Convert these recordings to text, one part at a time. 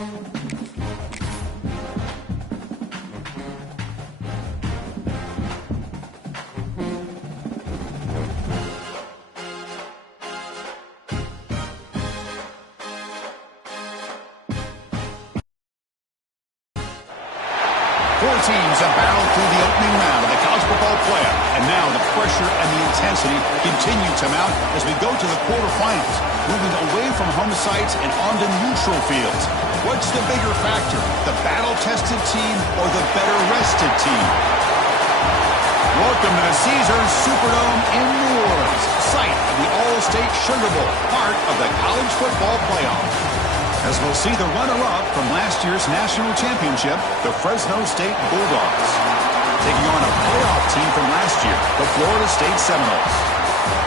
Four teams have battled through the opening round of the college football playoff, and now the pressure and the intensity continue to mount as we go to the quarterfinals, moving away from home sites and onto neutral fields. What's the bigger factor, the battle-tested team or the better-rested team? Welcome to the Caesars Superdome in New Orleans, site of the All-State Sugar Bowl, part of the college football playoff. As we'll see the runner-up from last year's national championship, the Fresno State Bulldogs, taking on a playoff team from last year, the Florida State Seminoles.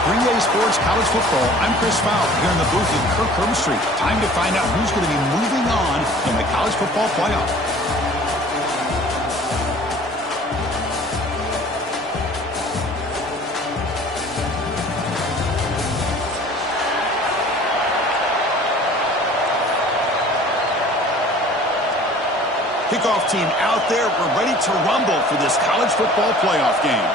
3A Sports College Football, I'm Chris Fowler here in the booth with Kirk Herbstreit. Time to find out who's going to be moving on in the college football playoff. Kickoff team out there. We're ready to rumble for this college football playoff game.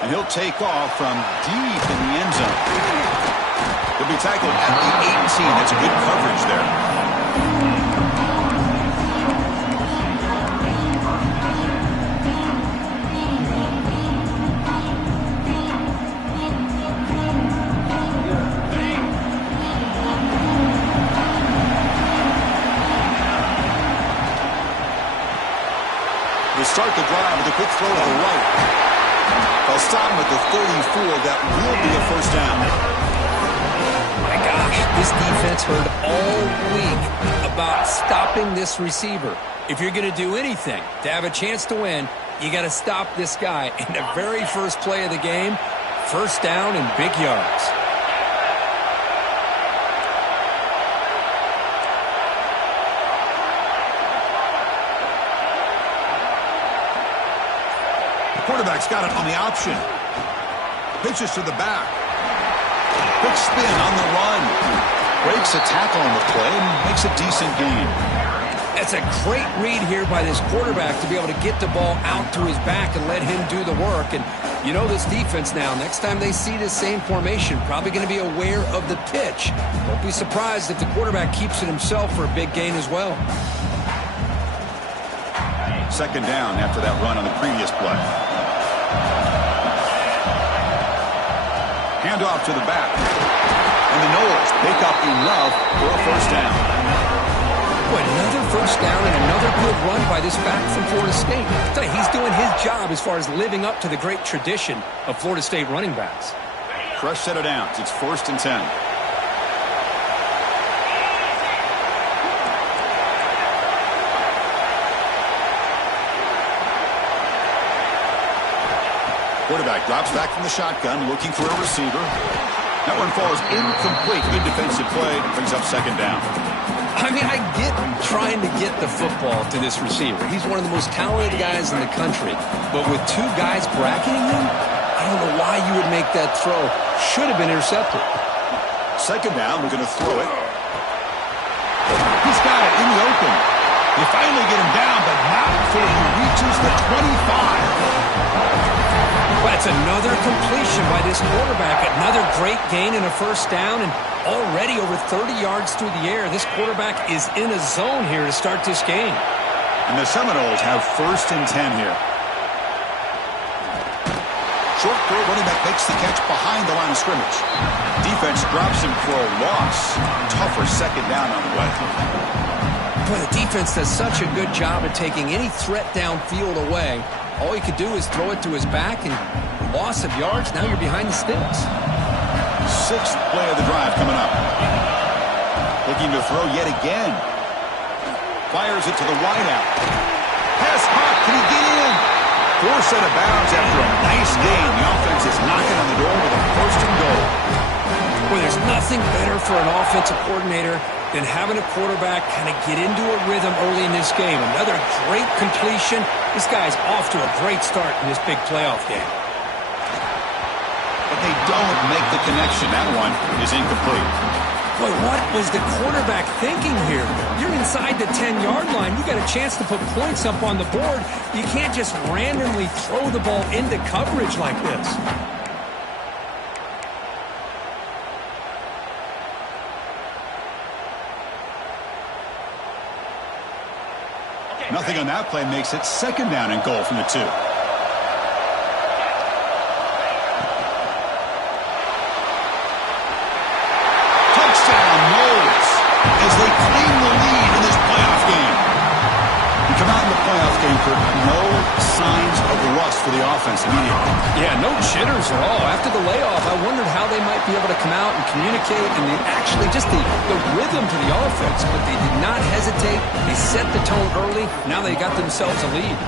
And he'll take off from deep in the end zone. He'll be tackled at the 18. That's a good coverage there. Start the drive with a quick throw to the right. They'll stop him at the 34. That will be a first down. My gosh, this defense heard all week about stopping this receiver. If you're going to do anything to have a chance to win, you got to stop this guy. In the very first play of the game, first down and big yards. Quarterback's got it on the option. Pitches to the back. Quick spin on the run. Breaks a tackle on the play and makes a decent gain. That's a great read here by this quarterback to be able to get the ball out to his back and let him do the work. And you know this defense now, next time they see this same formation, probably going to be aware of the pitch. Don't be surprised if the quarterback keeps it himself for a big gain as well. Second down after that run on the previous play. Handoff to the back. And the Noles pick up enough for a first down. Boy, another first down and another good run by this back from Florida State. I tell you, he's doing his job as far as living up to the great tradition of Florida State running backs. Fresh set of downs. It's 1st and 10. Quarterback drops back from the shotgun, looking for a receiver. That one falls incomplete. Good defensive play. Brings up second down. I mean, I get trying to get the football to this receiver. He's one of the most talented guys in the country. But with two guys bracketing him, I don't know why you would make that throw. Should have been intercepted. Second down, we're going to throw it. He's got it in the open. They finally get him down, but not before he reaches the 25. That's another completion by this quarterback. Another great gain and a first down, and already over 30 yards through the air. This quarterback is in a zone here to start this game. And the Seminoles have 1st and 10 here. Short throw, running back makes the catch behind the line of scrimmage. Defense drops him for a loss. Tougher second down on the way. Boy, the defense does such a good job at taking any threat downfield away. All he could do is throw it to his back, and loss of yards, now you're behind the sticks. 6th play of the drive coming up. Looking to throw yet again. Fires it to the wideout. Pass hot, can he get in? 4 set of bounds after a nice game. The offense is knocking on the door with a 1st and goal. Well, there's nothing better for an offensive coordinator than having a quarterback kind of get into a rhythm early in this game. Another great completion. This guy's off to a great start in this big playoff game. but they don't make the connection. That one is incomplete. Boy, what was the quarterback thinking here? You're inside the 10-yard line. You got a chance to put points up on the board. You can't just randomly throw the ball into coverage like this. Nothing on that play makes it second down and goal from the 2. Touchdown, Knowles, as they claim the lead in this playoff game. We come out in the playoff game for no signs of rust for the offense immediately. Yeah, no jitters at all. After the layoff, I wondered how they might be able to come out and communicate and actually just the rhythm to the offense, but they did not hesitate. They set the tone early. Now they got themselves a lead.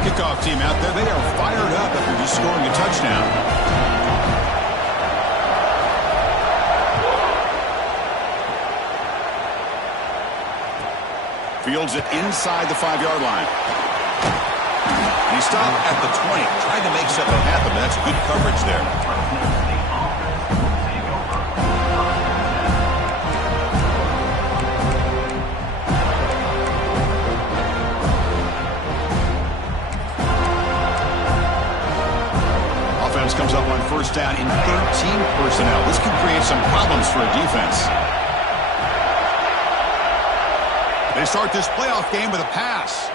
Kickoff team out there, they are fired up after just scoring a touchdown. Fields it inside the 5-yard line. And he stopped at the 20, trying to make something happen, but that's good coverage there. Offense comes up on first down in 13 personnel. This can create some problems for a defense. They start this playoff game with a pass.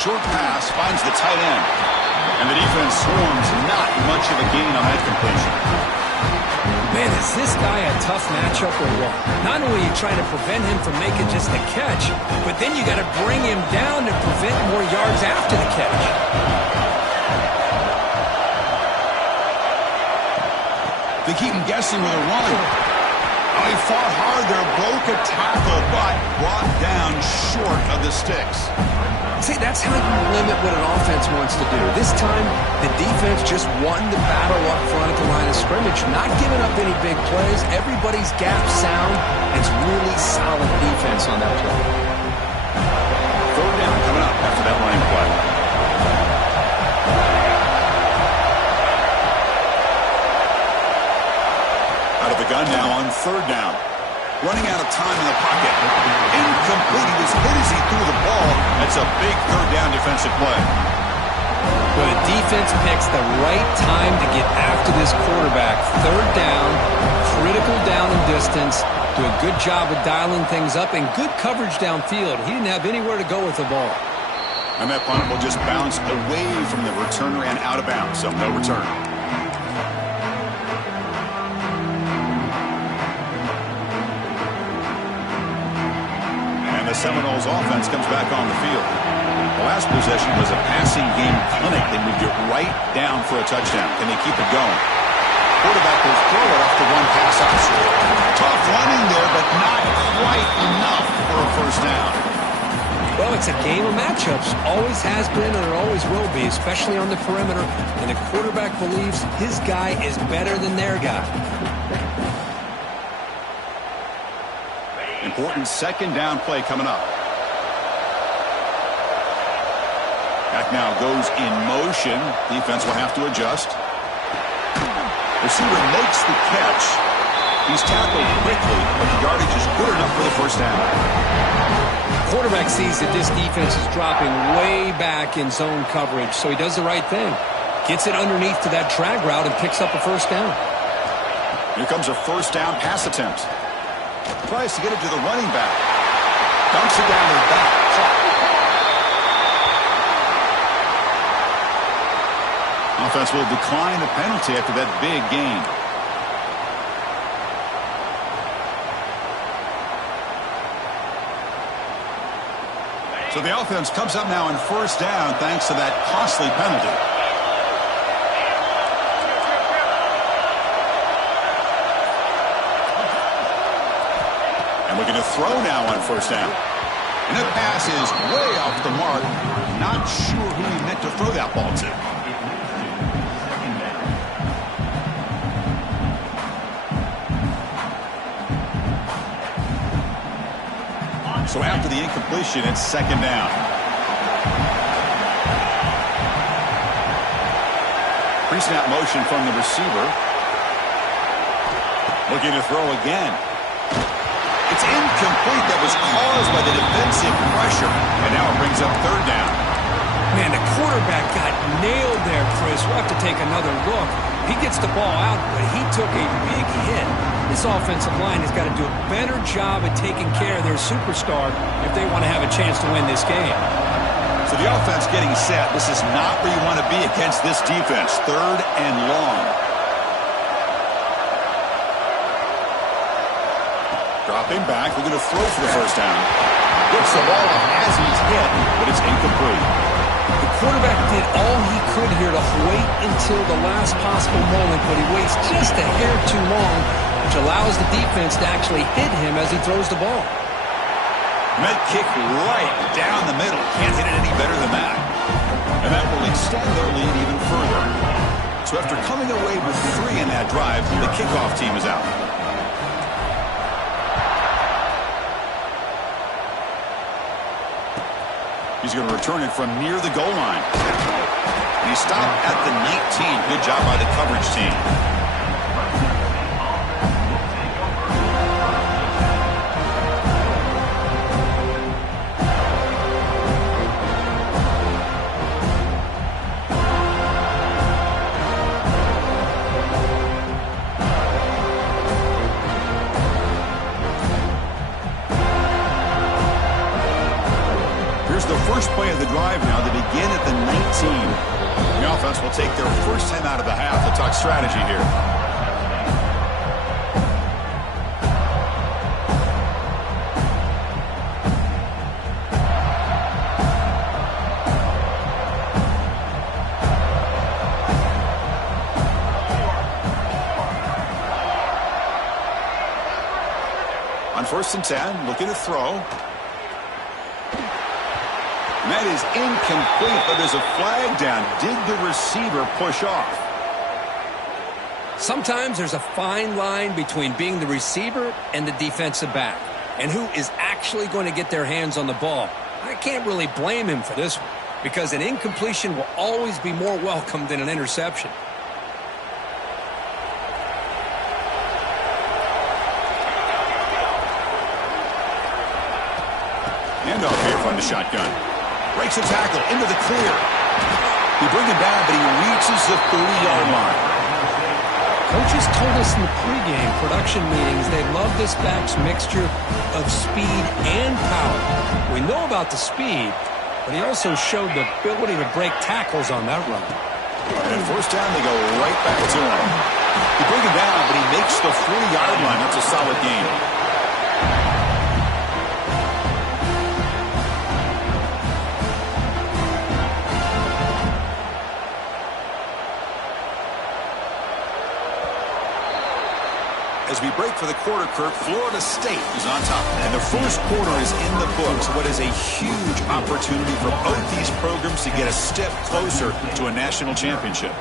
Short pass finds the tight end. And the defense swarms, not much of a gain on that completion. Man, is this guy a tough matchup or what? Not only are you trying to prevent him from making just a catch, but then you got to bring him down to prevent more yards after the catch. They keep him guessing with a run. Oh, he fought hard there, broke a tackle, but brought down short of the sticks. See, that's how you limit what an offense wants to do. This time, the defense just won the battle up front at the line of scrimmage, not giving up any big plays. Everybody's gap sound. It's really solid defense on that play. Third down coming up after that running play. Out of the gun now on third down. Running out of time in the pocket. Incomplete. He was hit as he threw the ball. That's a big third down defensive play. Well, the defense picks the right time to get after this quarterback. Third down, critical down and distance. Do a good job of dialing things up and good coverage downfield. He didn't have anywhere to go with the ball. And that punt will just bounce away from the returner and out of bounds, so no return. The Seminoles offense comes back on the field. The last possession was a passing game clinic. They moved it right down for a touchdown. Can they keep it going? Quarterback will throw it off the one pass option. Tough running there, but not quite enough for a first down. Well, it's a game of matchups. Always has been and it always will be, especially on the perimeter. And the quarterback believes his guy is better than their guy. Important second down play coming up. Back now goes in motion. Defense will have to adjust. Receiver makes the catch. He's tackled quickly, but the yardage is good enough for the first down. Quarterback sees that this defense is dropping way back in zone coverage, so he does the right thing. Gets it underneath to that drag route and picks up a first down. Here comes a first down pass attempt. Tries to get it to the running back. Dumps it down to the back. Offense will decline the penalty after that big gain. So the offense comes up now on first down thanks to that costly penalty. And looking to throw now on first down. And that pass is way off the mark. Not sure who he meant to throw that ball to. So after the incompletion, it's second down. Pre-snap motion from the receiver. Looking to throw again. It's incomplete. That was caused by the defensive pressure. And now it brings up third down. Man, the quarterback got nailed there, Chris. We'll have to take another look. He gets the ball out, but he took a big hit. This offensive line has got to do a better job at taking care of their superstar if they want to have a chance to win this game. So the offense getting set. This is not where you want to be against this defense. Third and long. Dropping back. We're going to throw for the first down. Gets the ball off as he's hit, but it's incomplete. The quarterback did all he could here to wait until the last possible moment, but he waits just a hair too long, which allows the defense to actually hit him as he throws the ball. Med kick right down the middle. Can't hit it any better than that. And that will extend their lead even further. So after coming away with 3 in that drive, the kickoff team is out. He's going to return it from near the goal line. And he stopped at the 19. Good job by the coverage team. First play of the drive now. They begin at the 19. The offense will take their first time out of the half. They'll talk strategy here. On 1st and 10, looking to throw. And that is incomplete, but there's a flag down. Did the receiver push off? Sometimes there's a fine line between being the receiver and the defensive back, and who is actually going to get their hands on the ball. I can't really blame him for this one, because an incompletion will always be more welcome than an interception. Handoff here from the shotgun. Breaks a tackle into the clear. They bring him down, but he reaches the 30-yard line. Coaches told us in the pregame production meetings they love this back's mixture of speed and power. We know about the speed, but he also showed the ability to break tackles on that run. And at first down, they go right back to him. They bring him down, but he makes the 40-yard line. That's a solid gain. As we break for the quarter, Kirk, Florida State is on top. And the first quarter is in the books. What is a huge opportunity for both these programs to get a step closer to a national championship.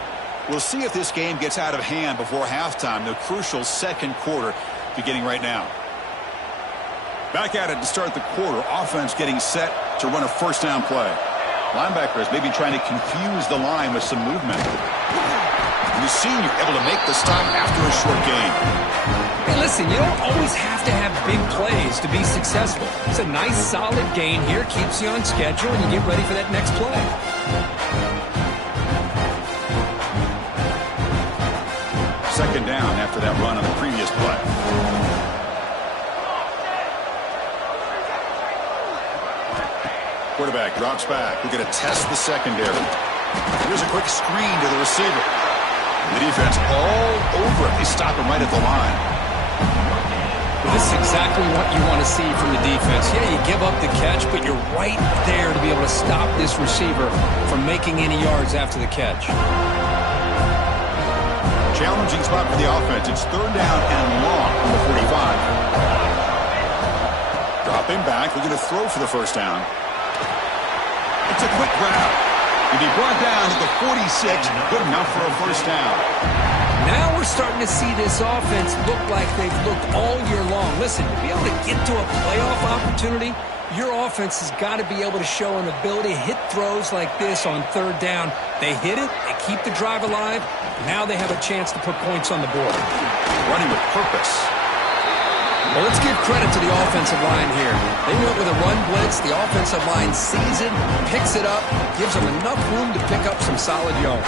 We'll see if this game gets out of hand before halftime, the crucial second quarter beginning right now. Back at it to start the quarter. Offense getting set to run a first down play. Linebackers maybe trying to confuse the line with some movement. And the senior able to make the stop after a short gain. Hey, listen, you don't always have to have big plays to be successful. It's a nice, solid gain here. Keeps you on schedule, and you get ready for that next play. Second down after that run on the previous play. Quarterback drops back. We're going to test the secondary. Here's a quick screen to the receiver. The defense all over it. They stop him right at the line. Well, this is exactly what you want to see from the defense. Yeah, you give up the catch, but you're right there to be able to stop this receiver from making any yards after the catch. Challenging spot for the offense. It's third down and long from the 45. Dropping back. We're going to throw for the first down. It's a quick grab. To be brought down at the 46, good enough for a first down. Now we're starting to see this offense look like they've looked all year long. Listen, to be able to get to a playoff opportunity, Your offense has got to be able to show an ability to hit throws like this on third down. They hit it, they keep the drive alive. Now they have a chance to put points on the board. Running with purpose. Well, let's give credit to the offensive line here. They went with a run blitz. The offensive line sees it, picks it up, gives them enough room to pick up some solid yards.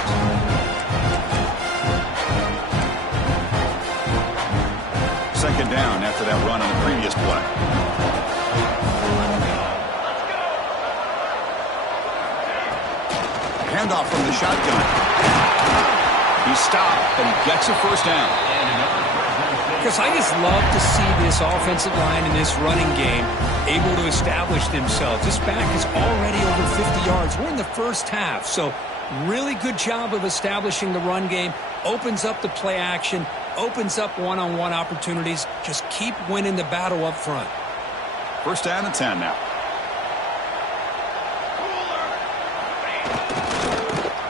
Second down after that run on the previous play. Handoff from the shotgun. He stopped, but he gets a first down. Chris, I just love to see this offensive line in this running game able to establish themselves. This back is already over 50 yards. We're in the first half, so really good job of establishing the run game. Opens up the play action, opens up one-on-one opportunities. Just keep winning the battle up front. First down and 10 now.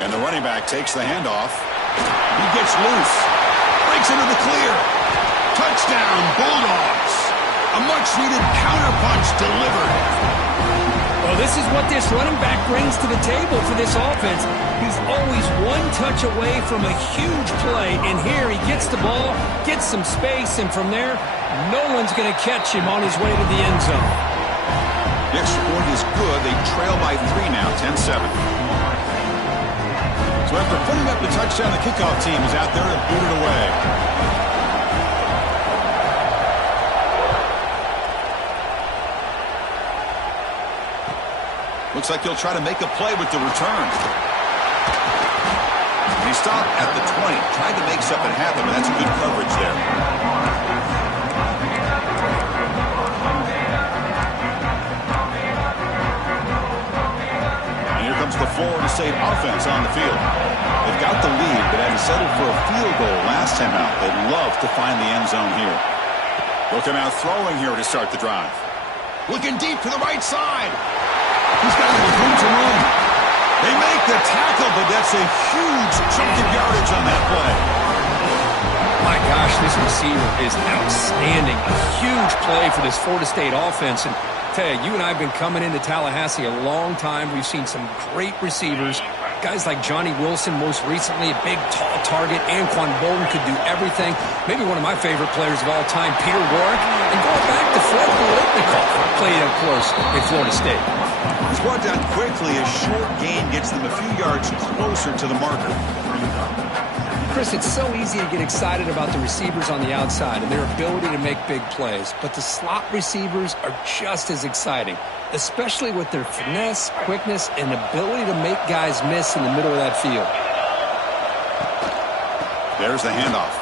And the running back takes the handoff. He gets loose. Breaks into the clear. Touchdown, Bulldogs. A much-needed counterpunch delivered. Well, this is what this running back brings to the table for this offense. He's always one touch away from a huge play, and here he gets the ball, gets some space, and from there, no one's going to catch him on his way to the end zone. The extra point is good. They trail by 3 now, 10-7. So after putting up the touchdown, the kickoff team is out there to boot it away. Looks like he'll try to make a play with the return. And he stopped at the 20. Tried to make something happen, but that's good coverage there. And here comes the Florida State offense on the field. They've got the lead, but had to settle for a field goal last time out. They'd love to find the end zone here. They'll come out throwing here to start the drive. Looking deep to the right side. He's got a little room to run. They make the tackle, but that's a huge chunk of yardage on that play. My gosh, this receiver is outstanding. A huge play for this Florida State offense. And tell you and I have been coming into Tallahassee a long time. We've seen some great receivers. Guys like Johnny Wilson, most recently, a big, tall target. Anquan Bolden could do everything. Maybe one of my favorite players of all time, Peter Warrick. And going back to Fred Biletnikoff, played up close at Florida State. He's brought down quickly. A short gain gets them a few yards closer to the marker. Chris, it's so easy to get excited about the receivers on the outside and their ability to make big plays. But the slot receivers are just as exciting, especially with their finesse, quickness, and ability to make guys miss in the middle of that field. There's the handoff.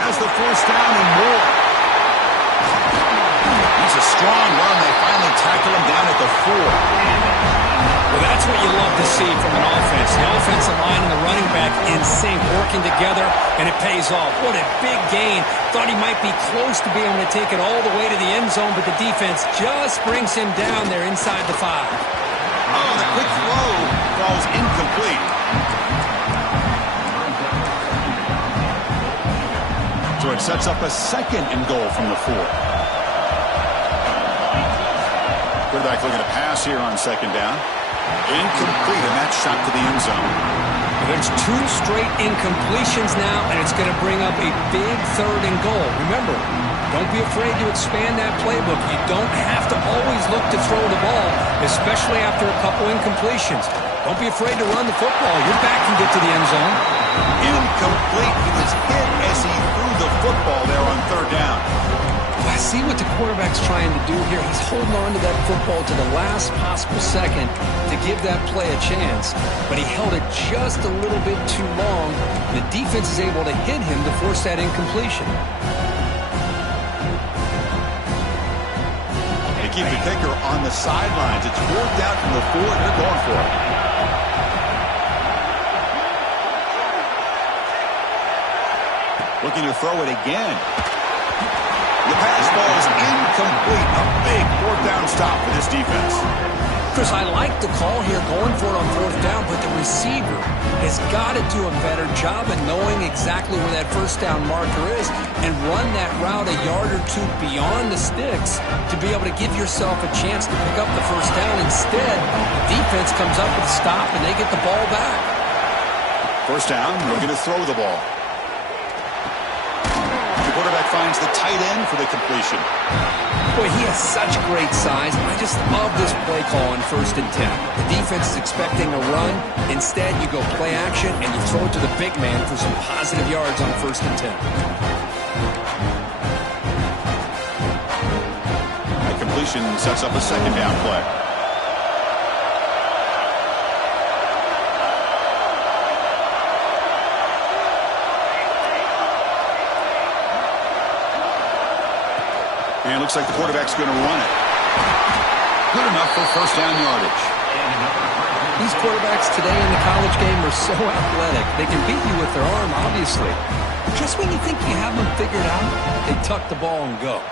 Has the first down and more. He's a strong run. They finally tackle him down at the 4. Well, that's what you love to see from an offense. The offensive line and the running back in sync, working together, and it pays off. What a big gain. Thought he might be close to being able to take it all the way to the end zone, but the defense just brings him down there inside the 5. Oh, the quick throw falls incomplete. So it sets up a second and goal from the 4. Quarterback looking to pass here on second down. Incomplete, and that shot to the end zone. There's 2 straight incompletions now, and it's going to bring up a big third and goal. Remember, don't be afraid to expand that playbook. You don't have to always look to throw the ball, especially after a couple incompletions. Don't be afraid to run the football. Your back can get to the end zone. Incomplete. He was hit as he threw the football there on third down. I see what the quarterback's trying to do here. He's holding on to that football to the last possible second to give that play a chance. But he held it just a little bit too long. The defense is able to hit him to force that incompletion. They keep the kicker on the sidelines. It's 4th down from the 4, and they're going for it. Looking to throw it again. The pass ball is incomplete. A big 4th down stop for this defense. Chris, I like the call here going for it on fourth down, but the receiver has got to do a better job of knowing exactly where that first down marker is and run that route a yard or two beyond the sticks to be able to give yourself a chance to pick up the first down. Instead, the defense comes up with a stop and they get the ball back. First down, we're going to throw the ball. The quarterback finds the tight end for the completion. Boy, he has such great size. I just love this play call on 1st and 10. The defense is expecting a run. Instead, you go play action, and you throw it to the big man for some positive yards on 1st and 10. The completion sets up a second down play. And it looks like the quarterback's going to run it. Good enough for first down yardage. These quarterbacks today in the college game are so athletic. They can beat you with their arm, obviously. But just when you think you have them figured out, they tuck the ball and go.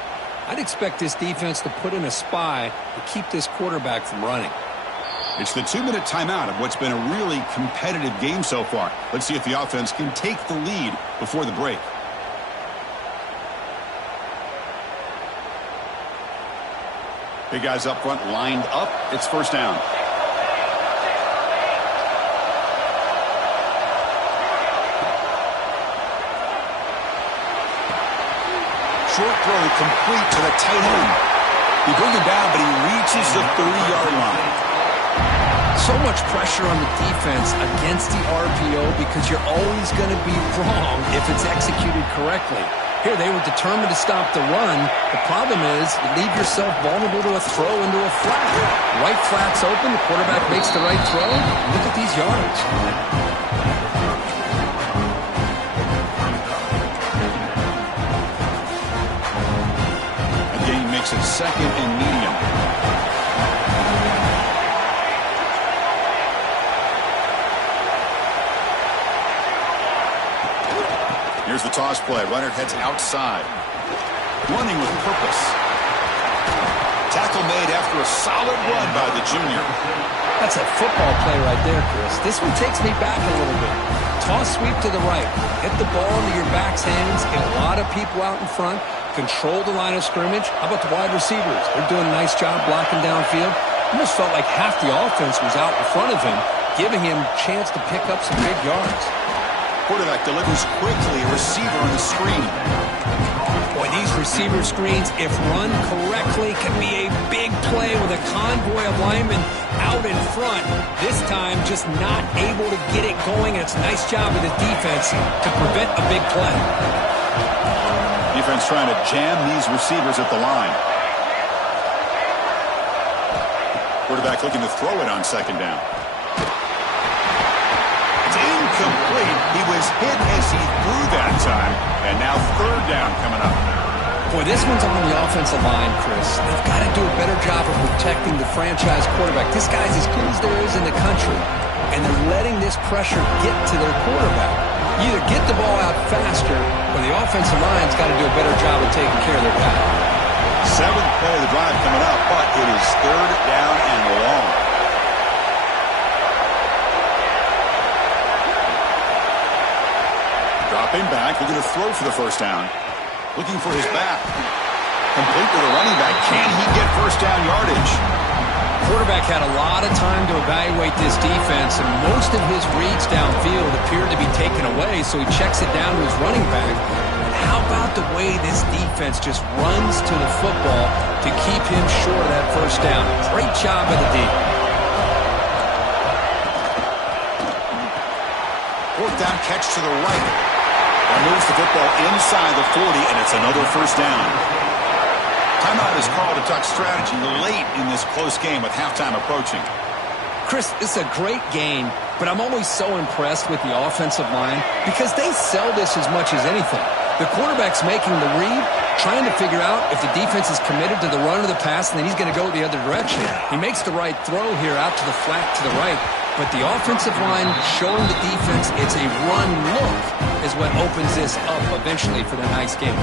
I'd expect this defense to put in a spy to keep this quarterback from running. It's the 2-minute timeout of what's been a really competitive game so far. Let's see if the offense can take the lead before the break. Big guys up front lined up. It's first down. Short throw complete to the tight end. He brings it down, but he reaches the 30-yard line. So much pressure on the defense against the RPO because you're always going to be wrong if it's executed correctly. Here, they were determined to stop the run. The problem is you leave yourself vulnerable to a throw into a flat. Right flat's open. The quarterback makes the right throw. Look at these yards. Again, makes it second and medium. Here's the toss play. Runner heads outside. Running with purpose. Tackle made after a solid run by the junior. That's a football play right there, Chris. This one takes me back a little bit. Toss sweep to the right. Hit the ball into your back's hands. Get a lot of people out in front. Control the line of scrimmage. How about the wide receivers? They're doing a nice job blocking downfield. Almost felt like half the offense was out in front of him, giving him a chance to pick up some big yards. Quarterback delivers quickly, a receiver on the screen. Boy, these receiver screens, if run correctly, can be a big play with a convoy of linemen out in front. This time, just not able to get it going. It's a nice job of the defense to prevent a big play. Defense trying to jam these receivers at the line. Quarterback looking to throw it on second down. Complete. He was hit as he threw that time, and now third down coming up. Boy, this one's on the offensive line, Chris. They've got to do a better job of protecting the franchise quarterback. This guy's as good as there is in the country, and they're letting this pressure get to their quarterback. You either get the ball out faster, or the offensive line's got to do a better job of taking care of their guy. Seventh play of the drive coming up, but it is third down and long. Dropping back, looking to throw for the first down. Looking for his back. Complete to the running back. Can he get first down yardage? Quarterback had a lot of time to evaluate this defense, and most of his reads downfield appeared to be taken away, so he checks it down to his running back. And how about the way this defense just runs to the football to keep him short of that first down? Great job by the D. Fourth down catch to the right. That moves the football inside the 40, and it's another first down. Timeout is called to talk strategy late in this close game with halftime approaching. Chris, this is a great game, but I'm always so impressed with the offensive line because they sell this as much as anything. The quarterback's making the read, trying to figure out if the defense is committed to the run or the pass, and then he's going to go the other direction. He makes the right throw here out to the flat to the right, but the offensive line showing the defense it's a run look is what opens this up eventually for the nice game.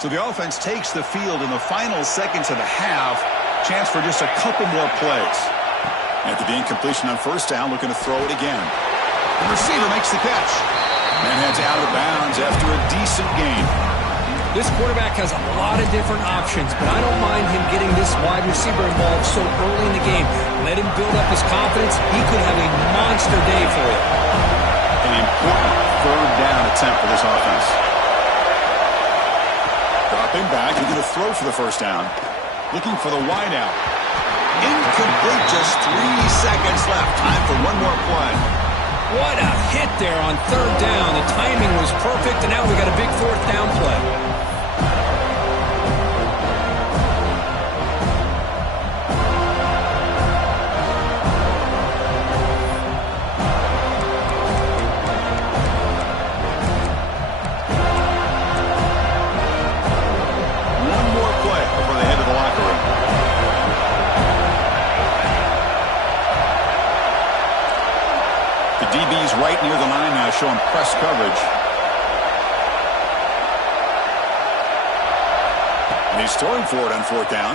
So the offense takes the field in the final seconds of the half. Chance for just a couple more plays. After the incompletion on first down, looking to throw it again. The receiver makes the catch. And heads out of bounds after a decent gain. This quarterback has a lot of different options, but I don't mind him getting this wide receiver involved so early in the game. Let him build up his confidence. He could have a monster day for you. An important third down attempt for this offense. Dropping back, he's going to throw for the first down. Looking for the wideout. Incomplete, just 3 seconds left. Time for one more play. What a hit there on third down. The timing was perfect, and now we got a big fourth down play. DB's right near the line now, showing press coverage. And he's throwing for it on fourth down.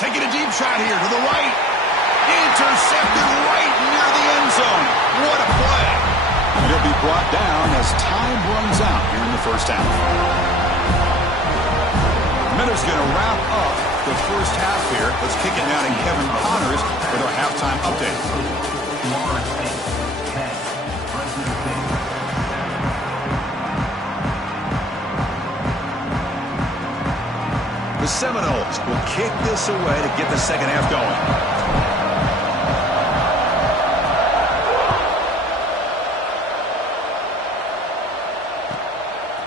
Taking a deep shot here to the right. Intercepted right near the end zone. What a play. And he'll be brought down as time runs out here in the first half. Miller's going to wrap up the first half here. Let's kick it down to Kevin Connors with our halftime update. The Seminoles will kick this away to get the second half going.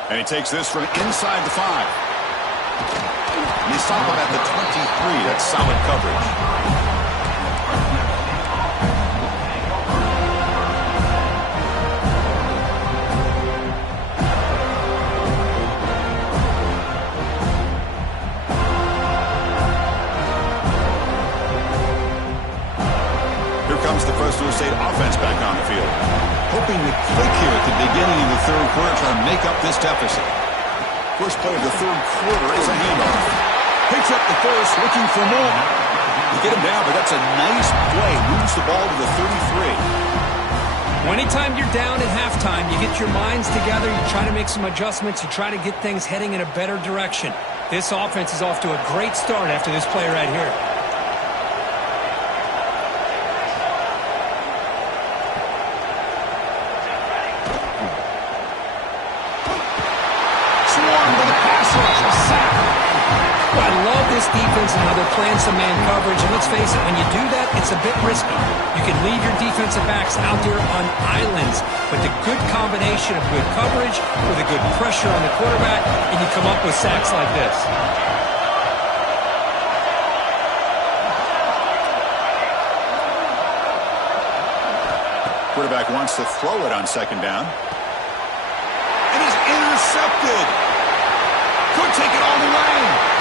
And he takes this from inside the 5. And they stop him at the 23. That's solid coverage. Comes the Fresno State offense back on the field. Hoping to click here at the beginning of the third quarter, trying to make up this deficit. First play of the third quarter is a handoff. Picks up the first, looking for more. You get him down, but that's a nice play. Moves the ball to the 33. Anytime you're down at halftime, you get your minds together, you try to make some adjustments, you try to get things heading in a better direction. This offense is off to a great start after this play right here. Defense and how they're playing some man coverage. And let's face it, when you do that, it's a bit risky. You can leave your defensive backs out there on islands, but the good combination of good coverage with a good pressure on the quarterback, and you come up with sacks like this. Quarterback wants to throw it on second down. And he's intercepted. Could take it all the way.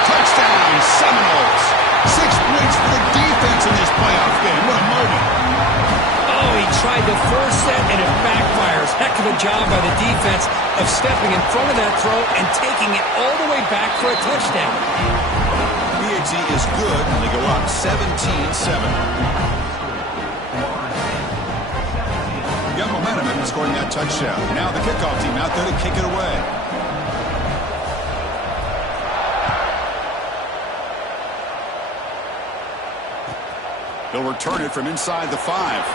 Touchdown, Seminoles. 6 points for the defense in this playoff game. What a moment. Oh, he tried to force it, and it backfires. Heck of a job by the defense of stepping in front of that throw and taking it all the way back for a touchdown. BAT is good, and they go up 17-7. Got momentum in scoring that touchdown. Now the kickoff team out there to kick it away. They'll return it from inside the 5.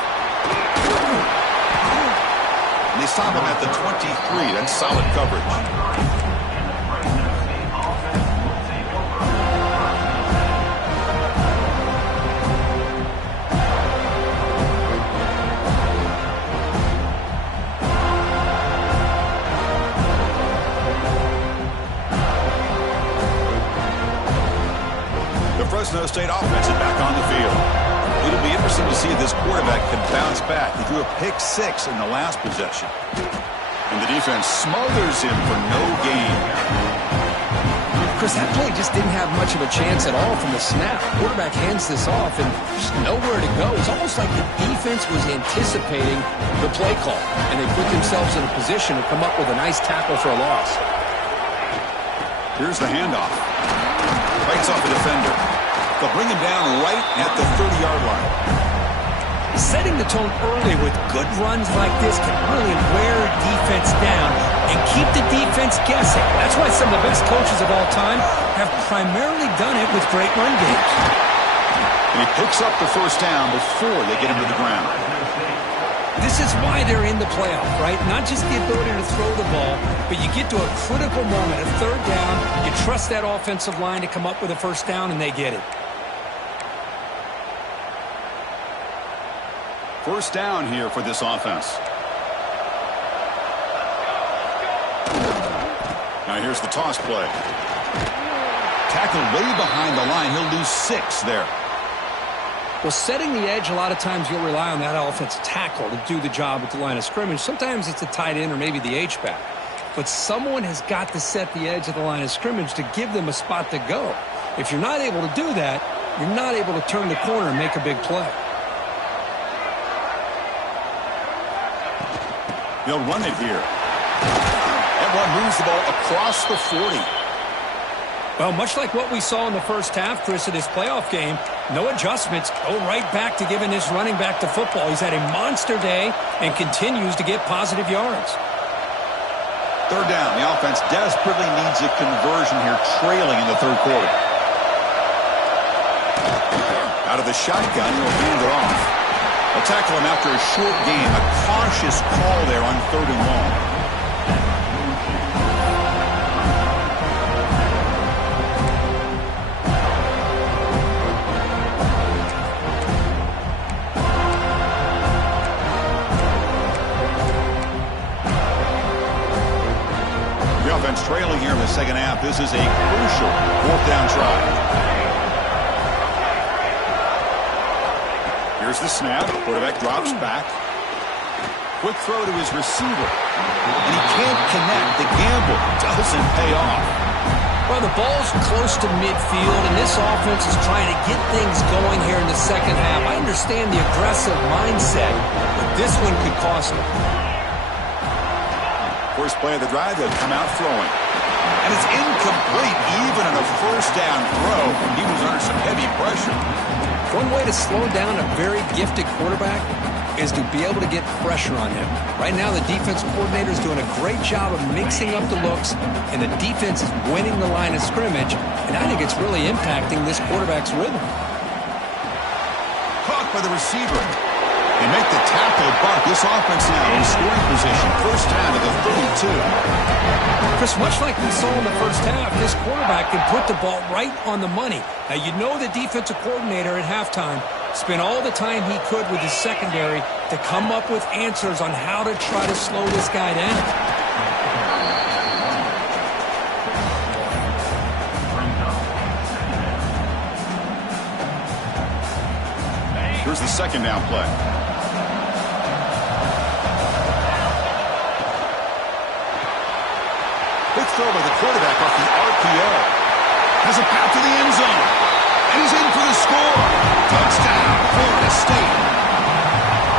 And they stop him at the 23. That's solid coverage. The Fresno State offense is back on the field. It'll be interesting to see if this quarterback can bounce back. He threw a pick 6 in the last possession. And the defense smothers him for no gain. Chris, that play just didn't have much of a chance at all from the snap. Quarterback hands this off, and just nowhere to go. It's almost like the defense was anticipating the play call, and they put themselves in a position to come up with a nice tackle for a loss. Here's the handoff. Fights off the defender. They'll bring him down right at the 30-yard line. Setting the tone early with good runs like this can really wear a defense down and keep the defense guessing. That's why some of the best coaches of all time have primarily done it with great run games. And he picks up the first down before they get him to the ground. This is why they're in the playoff, right? Not just the ability to throw the ball, but you get to a critical moment, a third down, you trust that offensive line to come up with a first down, and they get it. First down here for this offense. Now here's the toss play. Tackled way behind the line. He'll lose 6 there. Well, setting the edge, a lot of times you'll rely on that offensive tackle to do the job at the line of scrimmage. Sometimes it's a tight end or maybe the H-back. But someone has got to set the edge of the line of scrimmage to give them a spot to go. If you're not able to do that, you're not able to turn the corner and make a big play. They'll run it here. Everyone moves the ball across the 40. Well, much like what we saw in the first half, Chris, of this playoff game, no adjustments. Go right back to giving this running back to football. He's had a monster day and continues to get positive yards. Third down. The offense desperately needs a conversion here, trailing in the third quarter. Out of the shotgun, he'll hand it off. They'll tackle him after a short gain. A cautious call there on 3rd and long. The offense trailing here in the second half. This is a crucial 4th down try. Here's the snap. Quarterback drops back. Quick throw to his receiver. And he can't connect. The gamble doesn't pay off. Well, the ball's close to midfield, and this offense is trying to get things going here in the second half. I understand the aggressive mindset, but this one could cost them. First play of the drive, they'll come out throwing. And it's incomplete, even on a first down throw. He was under some heavy pressure. One way to slow down a very gifted quarterback is to be able to get pressure on him. Right now, the defense coordinator is doing a great job of mixing up the looks, and the defense is winning the line of scrimmage, and I think it's really impacting this quarterback's rhythm. Caught by the receiver. They make the tackle, but this offense now in scoring position. First down to the 32. Chris, much like we saw in the first half, this quarterback can put the ball right on the money. Now, you know the defensive coordinator at halftime spent all the time he could with his secondary to come up with answers on how to try to slow this guy down. Here's the second down play. Quick throw by the quarterback off the RPO. Has a path to the end zone. And he's in for the score. Touchdown, Florida State.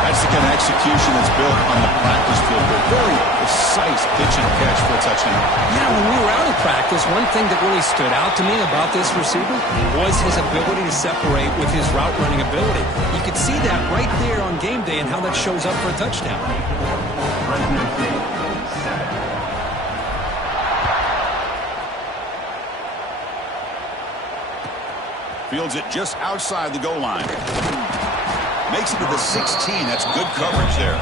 That's the kind of execution that's built on the practice field. They're very precise pitch and catch for a touchdown. Yeah, when we were out of practice, one thing that really stood out to me about this receiver was his ability to separate with his route running ability. You could see that right there on game day and how that shows up for a touchdown. Fields it just outside the goal line. Makes it to the 16. That's good coverage there.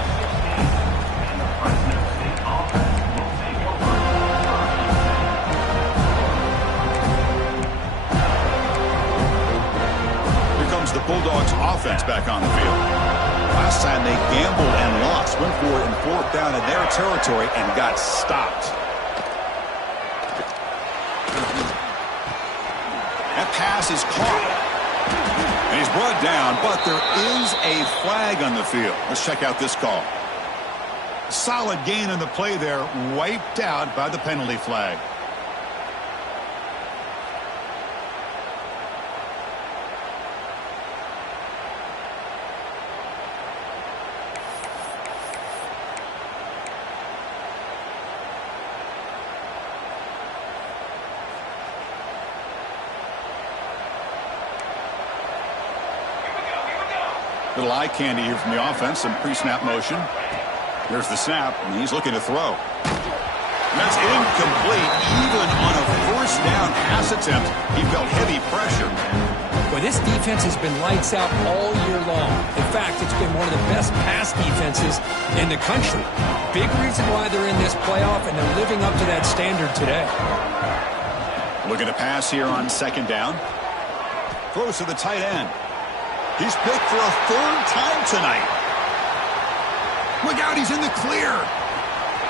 Here comes the Bulldogs offense back on the field. Last time they gambled and lost. Went for it in 4th down in their territory and got stopped. That pass is caught. And he's brought down, but there is a flag on the field. Let's check out this call. Solid gain on the play there, wiped out by the penalty flag. Little eye candy here from the offense. Some pre-snap motion. There's the snap, and he's looking to throw. And that's incomplete. Even on a first down pass attempt, he felt heavy pressure. Well, this defense has been lights out all year long. In fact, it's been one of the best pass defenses in the country. Big reason why they're in this playoff, and they're living up to that standard today. Looking to pass here on second down. Throws to the tight end. He's picked for a third time tonight. Look out, he's in the clear.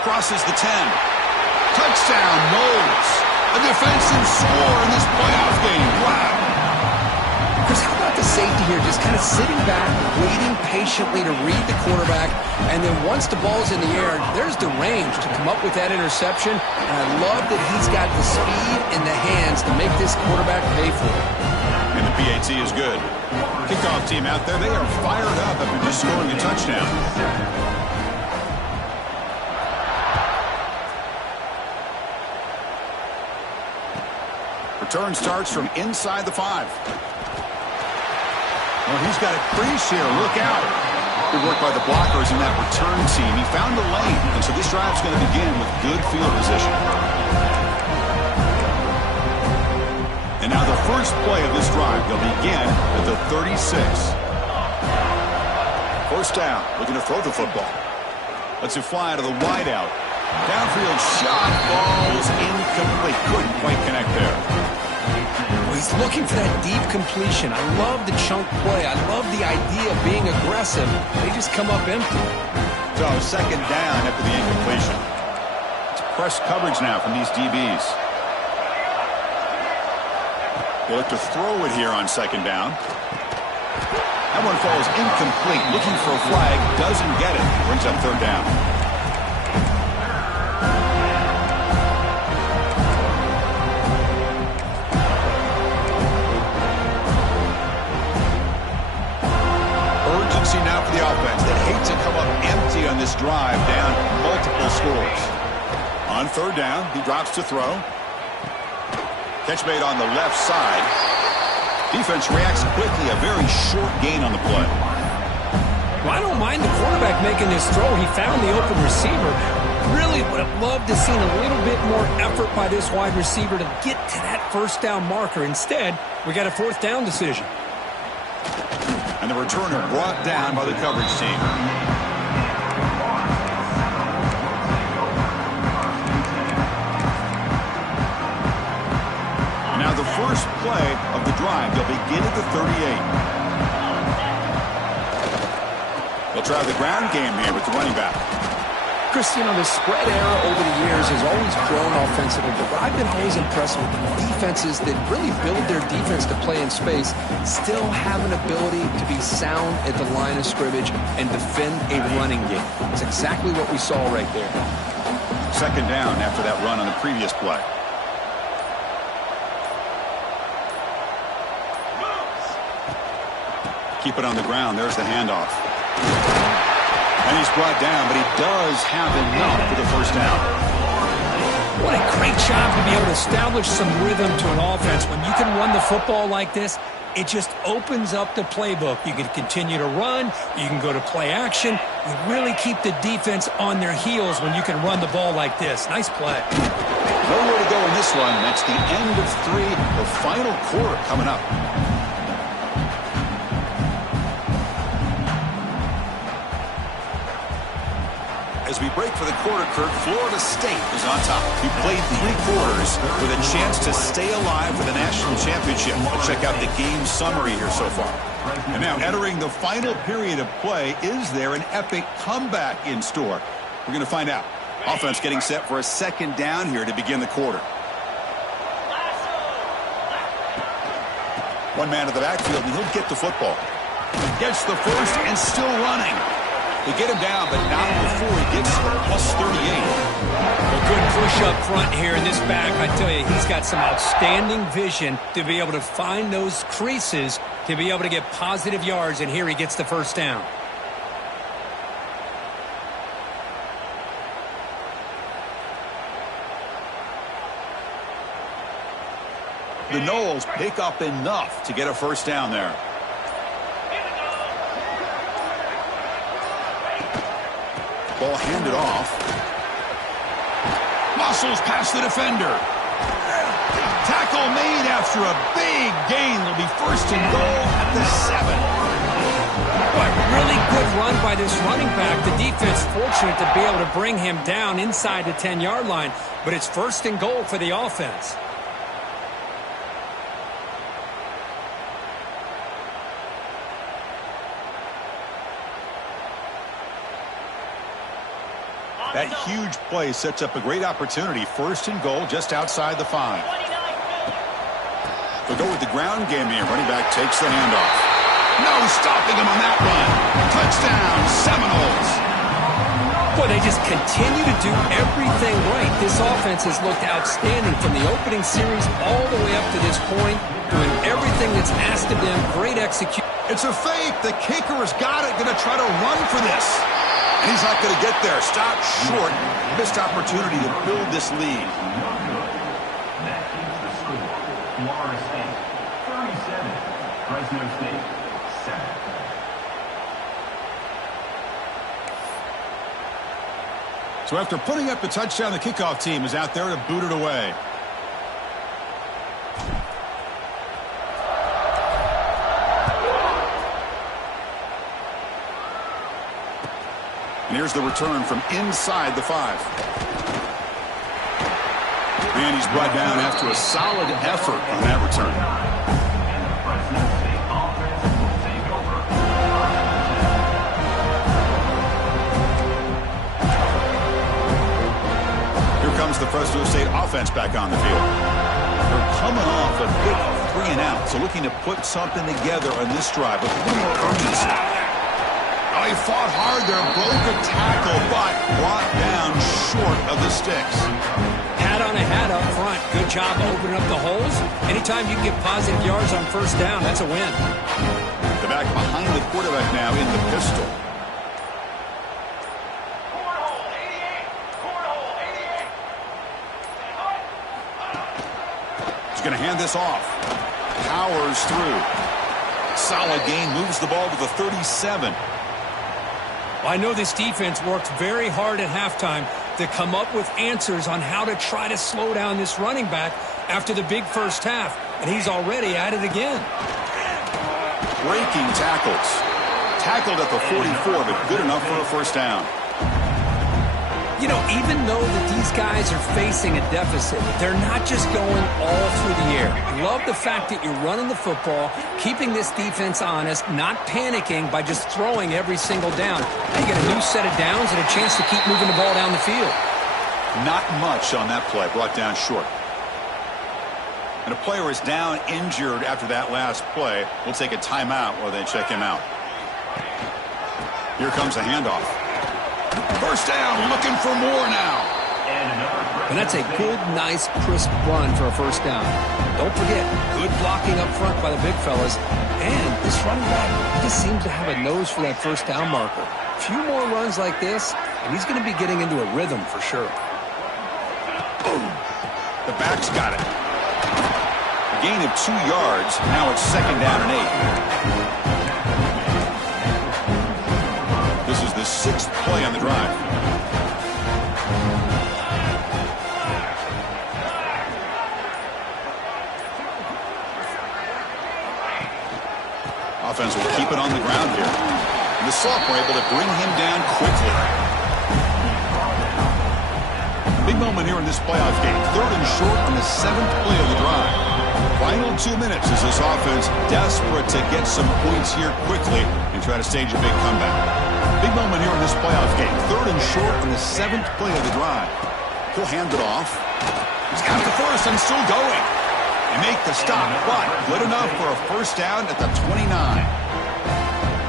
Crosses the 10. Touchdown, Knowles. A defensive score in this playoff game. Wow. Chris, how about the safety here? Just kind of sitting back, waiting patiently to read the quarterback, and then once the ball's in the air, there's the range to come up with that interception. And I love that he's got the speed in the hands to make this quarterback pay for it. And the PAT is good. Kickoff team out there, they are fired up after just scoring a touchdown. Return starts from inside the 5. Well, he's got a crease here. Look out. Good work by the blockers in that return team. He found the lane, and so this drive's going to begin with good field position. And now the first play of this drive, they'll begin at the 36. First down, looking to throw the football. Lets it fly to the wideout. Downfield shot, ball's incomplete. Couldn't quite connect there. Well, he's looking for that deep completion. I love the chunk play. I love the idea of being aggressive. They just come up empty. So second down after the incompletion. It's press coverage now from these DBs. They look to throw it here on second down. That one falls incomplete. Looking for a flag. Doesn't get it. Brings up third down. Urgency now for the offense that hates to come up empty on this drive, down multiple scores. On third down, he drops to throw. Catch made on the left side. Defense reacts quickly, a very short gain on the play. Well, I don't mind the quarterback making this throw. He found the open receiver. Really would have loved to seen a little bit more effort by this wide receiver to get to that first down marker. Instead, we got a fourth down decision. And the returner brought down by the coverage team. Now the first play of the drive, they'll begin at the 38. They'll try the ground game here with the running back. Chris, you know, the spread era over the years has always grown offensively, but I've been always impressed with the defenses that really build their defense to play in space, still have an ability to be sound at the line of scrimmage and defend a running game. That's exactly what we saw right there. Second down after that run on the previous play. Keep it on the ground. There's the handoff. And he's brought down, but he does have enough for the first down. What a great job to be able to establish some rhythm to an offense. When you can run the football like this, it just opens up the playbook. You can continue to run. You can go to play action. You really keep the defense on their heels when you can run the ball like this. Nice play. Nowhere to go in this one. That's the end of 3, the final quarter coming up. As we break for the quarter, Kirk, Florida State is on top. We played 3 quarters with a chance to stay alive for the national championship. We'll check out the game summary here so far. And now entering the final period of play, is there an epic comeback in store? We're going to find out. Offense getting set for a second down here to begin the quarter. One man in the backfield, and he'll get the football. Gets the first and still running. They get him down, but not before he gets to the plus 38. Well, good push up front here in this back. I tell you, he's got some outstanding vision to be able to find those creases, to be able to get positive yards, and here he gets the first down. The Knowles pick up enough to get a first down there. Ball handed off. Muscles past the defender. Tackle made after a big gain. Will be first and goal at the 7. Boy, really good run by this running back. The defense fortunate to be able to bring him down inside the 10-yard line, but it's first and goal for the offense. That huge play sets up a great opportunity. First and goal just outside the 5. They'll go with the ground game here. Running back takes the handoff. No stopping him on that run. Touchdown, Seminoles. Boy, they just continue to do everything right. This offense has looked outstanding from the opening series all the way up to this point, doing everything that's asked of them. Great execution. It's a fake. The kicker has got it. Going to try to run for this. And he's not going to get there. Stop short. Missed opportunity to build this lead. That is the score. Florida State 37, Fresno State 7. So after putting up the touchdown, the kickoff team is out there to boot it away. And here's the return from inside the 5. And he's brought down after a solid effort on that return. Here comes the Fresno State offense back on the field. They're coming off a big 3 and out, so looking to put something together on this drive with a little more urgency. Oh, he fought hard there, broke a tackle, but brought down short of the sticks. Hat on a hat up front. Good job opening up the holes. Anytime you can get positive yards on first down, that's a win. The back behind the quarterback now in the pistol. He's going to hand this off. Powers through. Solid gain, moves the ball to the 37. I know this defense worked very hard at halftime to come up with answers on how to try to slow down this running back after the big first half, and he's already at it again. Breaking tackles. Tackled at the 44, but good enough for a first down. You know, even though that these guys are facing a deficit, they're not just going all through the air. Love the fact that you're running the football, keeping this defense honest, not panicking by just throwing every single down. Now you get a new set of downs and a chance to keep moving the ball down the field. Not much on that play, brought down short. And a player is down injured after that last play. We'll take a timeout while they check him out. Here comes the handoff. First down, looking for more now. And that's a good, nice, crisp run for a first down. Don't forget, good blocking up front by the big fellas. And this running back just seems to have a nose for that first down marker. A few more runs like this, and he's going to be getting into a rhythm for sure. Boom. The back's got it. A gain of 2 yards. Now it's second down and 8. This is the 6th play on the drive. Offense will keep it on the ground here. And the Soft were able to bring him down quickly. Big moment here in this playoff game. 3rd and short on the 7th play of the drive. Final 2 minutes as this offense desperate to get some points here quickly and try to stage a big comeback. Big moment here in this playoff game. 3rd and short on the 7th play of the drive. He'll hand it off. He's got the first and still going. They make the stop, but good enough for a first down at the 29.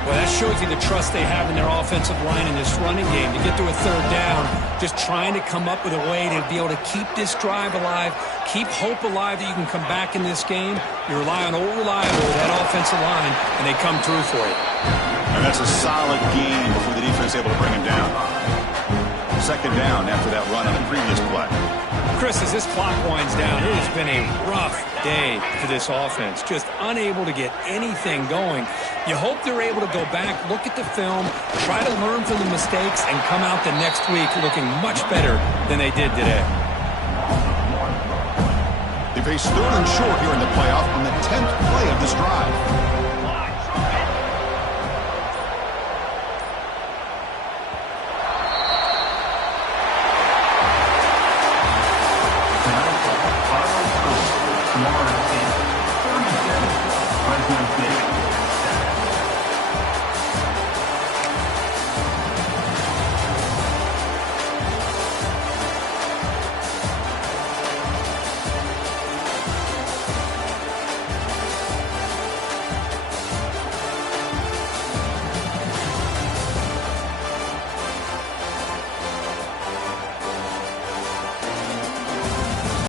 Well, that shows you the trust they have in their offensive line in this running game. To get to a 3rd down, just trying to come up with a way to be able to keep this drive alive, keep hope alive that you can come back in this game. You rely on old reliable, that offensive line, and they come through for you. And that's a solid gain before the defense able to bring him down. Second down after that run on the previous play. Chris, as this clock winds down, it has been a rough day for this offense. Just unable to get anything going. You hope they're able to go back, look at the film, try to learn from the mistakes, and come out the next week looking much better than they did today. They face third and short here in the playoff on the 10th play of this drive.